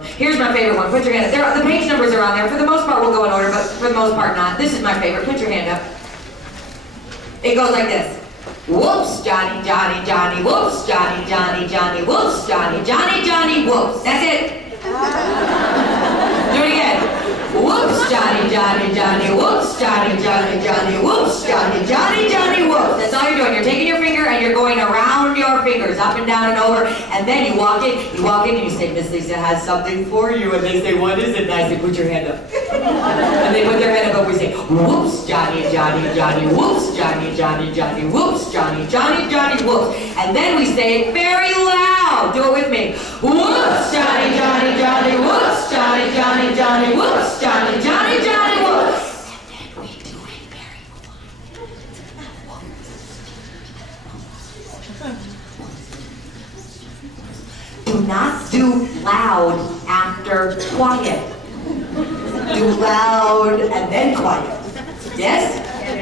Here's my favorite one. Put your hand up. The page numbers are on there. For the most part, we'll go in order, but for the most part, not. This is my favorite. Put your hand up. It goes like this. Whoops, Johnny, Johnny, Johnny, whoops, Johnny, Johnny, Johnny, whoops, Johnny, Johnny, Johnny, whoops. That's it. Do it again. Whoops, Johnny, Johnny, Johnny, whoops, Johnny, Johnny, Johnny, whoops, Johnny, Johnny, Johnny, whoops. That's all you're doing. You're taking your finger and you're going around your fingers, up and down and over, and then you walk in and you say, Miss Lisa has something for you, and they say, what is it? And I say, put your hand up. And they put their hand up and we say, whoops, Johnny, Johnny, Johnny, whoops, Johnny, Johnny, Johnny, whoops, Johnny, Johnny, Johnny, whoops. And then we say it very loud. Do it with me. Whoops, Johnny, Johnny, Johnny, whoops, Johnny, Johnny, Johnny, whoops, Johnny, Johnny, Johnny, whoops. And then we do it very quiet. Do not do loud after quiet. Do loud and then quiet. Yes?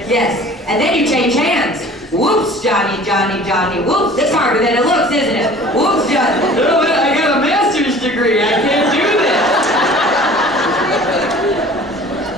Yes. And then you change hands. Whoops, Johnny, Johnny, Johnny, whoops. It's harder than it looks, isn't it? Whoops, Johnny. No, I got a master's degree. I can't do this.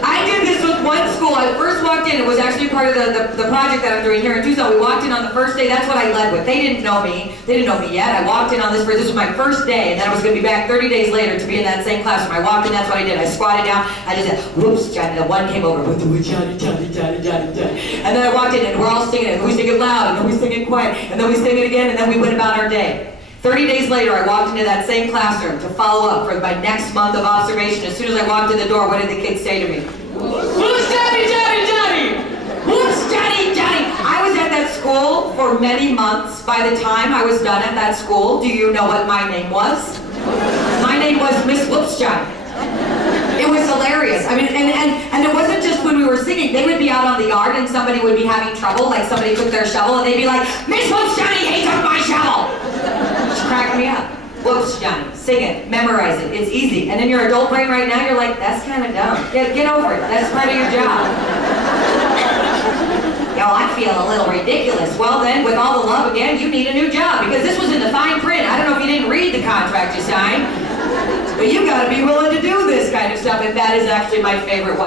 I did this with one school. I first walked in. It was actually part of the project that I'm doing here in Tucson. We walked in on the first day. That's what I led with. They didn't know me. They didn't know me yet. I walked in on this. This was my first day, and then I was going to be back 30 days later to be in that same classroom. I walked in. That's what I did. I squatted down. I just said, whoops, Johnny. The one came over with the Johnny, Johnny, Johnny, Johnny, Johnny. And then I walked in, and we're all singing it. And we sing it loud, and then we sing it quiet, and then we sing it again, and then we went about our day. 30 days later, I walked into that same classroom to follow up for my next month of observation. As soon as I walked in the door, what did the kids say to me? Whoops, Johnny, Johnny, Johnny! Whoops, Johnny, Johnny! I was at that school for many months. By the time I was done at that school, do you know what my name was? My name was Miss Whoops Johnny. It was hilarious. I mean, and it wasn't just when we were singing. They would be out on the yard and somebody would be having trouble, like somebody took their shovel and they'd be like, Miss Whoops Johnny, he took my shovel! Which cracked me up. Whoops, Johnny. Sing it. Memorize it. It's easy. And in your adult brain right now, you're like, that's kind of dumb. Get over it. That's part of your job. Yo, I feel a little ridiculous. Well then, with all the love again, you need a new job because this was in the fine print. I don't know if you didn't read the contract you signed, but you got to be willing to do this kind of stuff, and that is actually my favorite one.